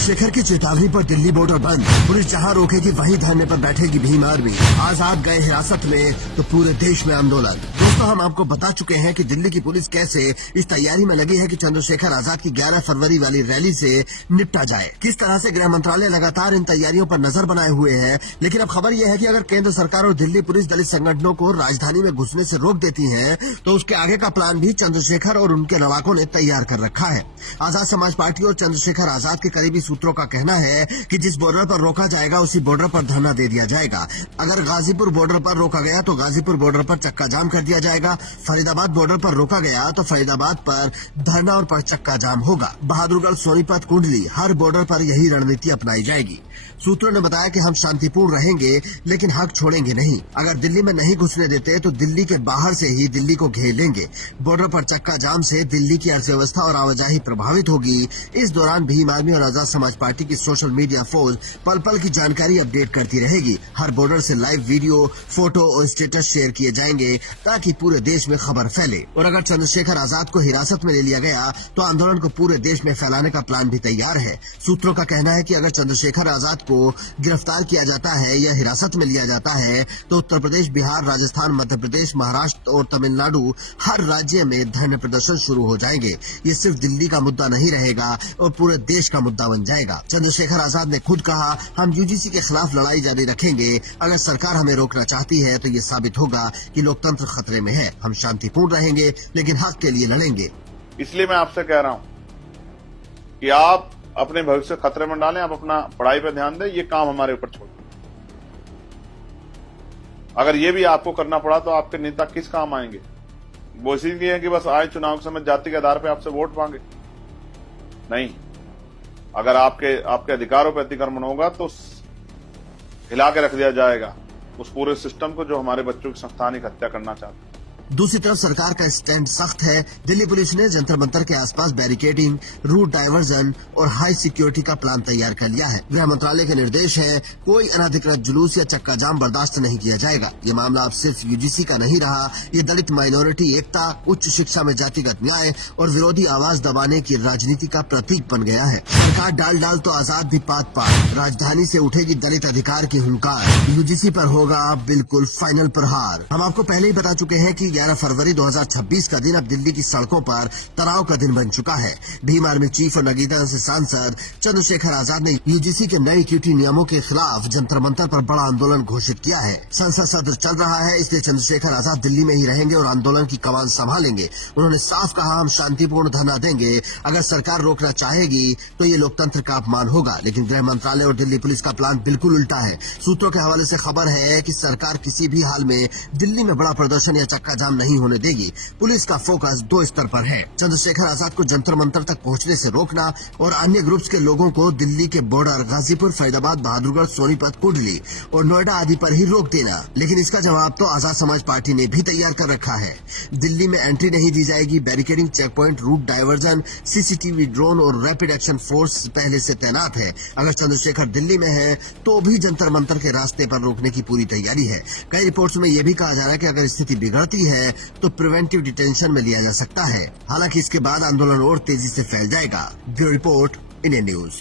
चंद्रशेखर की चेतावनी पर दिल्ली बॉर्डर बंद। पुलिस जहां रोकेगी वहीं धरने पर बैठेगी भीम आर्मी। आजाद गए हिरासत में तो पूरे देश में आंदोलन। दोस्तों, हम आपको बता चुके हैं कि दिल्ली की पुलिस कैसे इस तैयारी में लगी है कि चंद्रशेखर आजाद की 11 फरवरी वाली रैली से निपटा जाए। किस तरह से गृह मंत्रालय लगातार इन तैयारियों पर नजर बनाए हुए है। लेकिन अब खबर यह है कि अगर केंद्र सरकार और दिल्ली पुलिस दलित संगठनों को राजधानी में घुसने से रोक देती है तो उसके आगे का प्लान भी चंद्रशेखर और उनके लड़ाकों ने तैयार कर रखा है। आजाद समाज पार्टी और चंद्रशेखर आजाद के करीबी सूत्रों का कहना है कि जिस बॉर्डर पर रोका जाएगा उसी बॉर्डर पर धरना दे दिया जाएगा। अगर गाजीपुर बॉर्डर पर रोका गया तो गाजीपुर बॉर्डर पर चक्का जाम कर दिया जाएगा। फरीदाबाद बॉर्डर पर रोका गया तो फरीदाबाद पर धरना और पर चक्का जाम होगा। बहादुरगढ़, सोनीपत, कुंडली हर बॉर्डर पर यही रणनीति अपनाई जाएगी। सूत्रों ने बताया कि हम शांतिपूर्ण रहेंगे लेकिन हक छोड़ेंगे नहीं। अगर दिल्ली में नहीं घुसने देते तो दिल्ली के बाहर से ही दिल्ली को घेर लेंगे। बॉर्डर पर चक्का जाम से दिल्ली की अर्थव्यवस्था और आवाजाही प्रभावित होगी। इस दौरान भीम आर्मी और आजाद समाज पार्टी की सोशल मीडिया फौज पल पल की जानकारी अपडेट करती रहेगी। हर बॉर्डर से लाइव वीडियो, फोटो और स्टेटस शेयर किए जाएंगे ताकि पूरे देश में खबर फैले। और अगर चंद्रशेखर आजाद को हिरासत में ले लिया गया तो आंदोलन को पूरे देश में फैलाने का प्लान भी तैयार है। सूत्रों का कहना है कि अगर चंद्रशेखर आजाद को गिरफ्तार किया जाता है या हिरासत में लिया जाता है तो उत्तर प्रदेश, बिहार, राजस्थान, मध्य प्रदेश, महाराष्ट्र और तमिलनाडु हर राज्य में धरने प्रदर्शन शुरू हो जाएंगे। ये सिर्फ दिल्ली का मुद्दा नहीं रहेगा और पूरे देश का मुद्दा बन जाएगा। चंद्रशेखर आजाद ने खुद कहा, हम यूजीसी के खिलाफ लड़ाई जारी रखेंगे। अगर सरकार हमें रोकना चाहती है तो ये साबित होगा कि लोकतंत्र खतरे में है। हम शांतिपूर्ण रहेंगे लेकिन हक के लिए लड़ेंगे। इसलिए मैं आपसे कह रहा हूं कि आप अपने भविष्य खतरे में डालें, आप अपना पढ़ाई पर ध्यान दें, ये काम हमारे ऊपर छोड़ दें। अगर ये भी आपको करना पड़ा तो आपके नेता किस काम आएंगे? वो इसीलिए है कि बस आए चुनाव के समय जाति के आधार पर आपसे वोट मांगे? नहीं, अगर आपके अधिकारों पर अतिक्रमण होगा तो हिला के रख दिया जाएगा उस पूरे सिस्टम को जो हमारे बच्चों की संस्थानिक हत्या करना चाहते हैं। दूसरी तरफ सरकार का स्टैंड सख्त है। दिल्ली पुलिस ने जंतर मंतर के आसपास बैरिकेडिंग, रूट डायवर्जन और हाई सिक्योरिटी का प्लान तैयार कर लिया है। गृह मंत्रालय के निर्देश है, कोई अनधिकृत जुलूस या चक्का जाम बर्दाश्त नहीं किया जाएगा। ये मामला अब सिर्फ यूजीसी का नहीं रहा, ये दलित माइनॉरिटी एकता, उच्च शिक्षा में जातिगत न्याय और विरोधी आवाज दबाने की राजनीति का प्रतीक बन गया है। सरकार डाल तो आजाद भी पात पात। राजधानी से उठेगी दलित अधिकार की हुंकार। यूजीसी पर होगा बिल्कुल फाइनल प्रहार। हम आपको पहले ही बता चुके हैं कि 11 फरवरी 2026 का दिन अब दिल्ली की सड़कों पर तनाव का दिन बन चुका है। भीम आर्मी चीफ और नगीना से सांसद चंद्रशेखर आजाद ने यूजीसी के नए क्यूटी नियमों के खिलाफ जंतर मंतर पर बड़ा आंदोलन घोषित किया है। संसद सत्र चल रहा है, इसलिए चंद्रशेखर आजाद दिल्ली में ही रहेंगे और आंदोलन की कमान संभालेंगे। उन्होंने साफ कहा, हम शांतिपूर्ण धरना देंगे। अगर सरकार रोकना चाहेगी तो ये लोकतंत्र का अपमान होगा। लेकिन गृह मंत्रालय और दिल्ली पुलिस का प्लान बिल्कुल उल्टा है। सूत्रों के हवाले से खबर है कि सरकार किसी भी हाल में दिल्ली में बड़ा प्रदर्शन या चक्का जाम नहीं होने देगी। पुलिस का फोकस 2 स्तर पर है। चंद्रशेखर आजाद को जंतर मंतर तक पहुंचने से रोकना और अन्य ग्रुप्स के लोगों को दिल्ली के बॉर्डर गाजीपुर, फरीदाबाद, बहादुरगढ़, सोनीपत, कुंडली और नोएडा आदि पर ही रोक देना। लेकिन इसका जवाब तो आजाद समाज पार्टी ने भी तैयार कर रखा है। दिल्ली में एंट्री नहीं दी जाएगी। Barricading, check point, route diversion, CCTV, drone और रैपिड एक्शन फोर्स पहले से तैनात है। अगर चंद्रशेखर दिल्ली में है तो भी जंतर मंतर के रास्ते पर रोकने की पूरी तैयारी है। कई रिपोर्ट्स में यह भी कहा जा रहा है कि अगर स्थिति बिगड़ती है तो प्रिवेंटिव डिटेंशन में लिया जा सकता है। हालांकि इसके बाद आंदोलन और तेजी से फैल जाएगा। Bureau report, Indian news.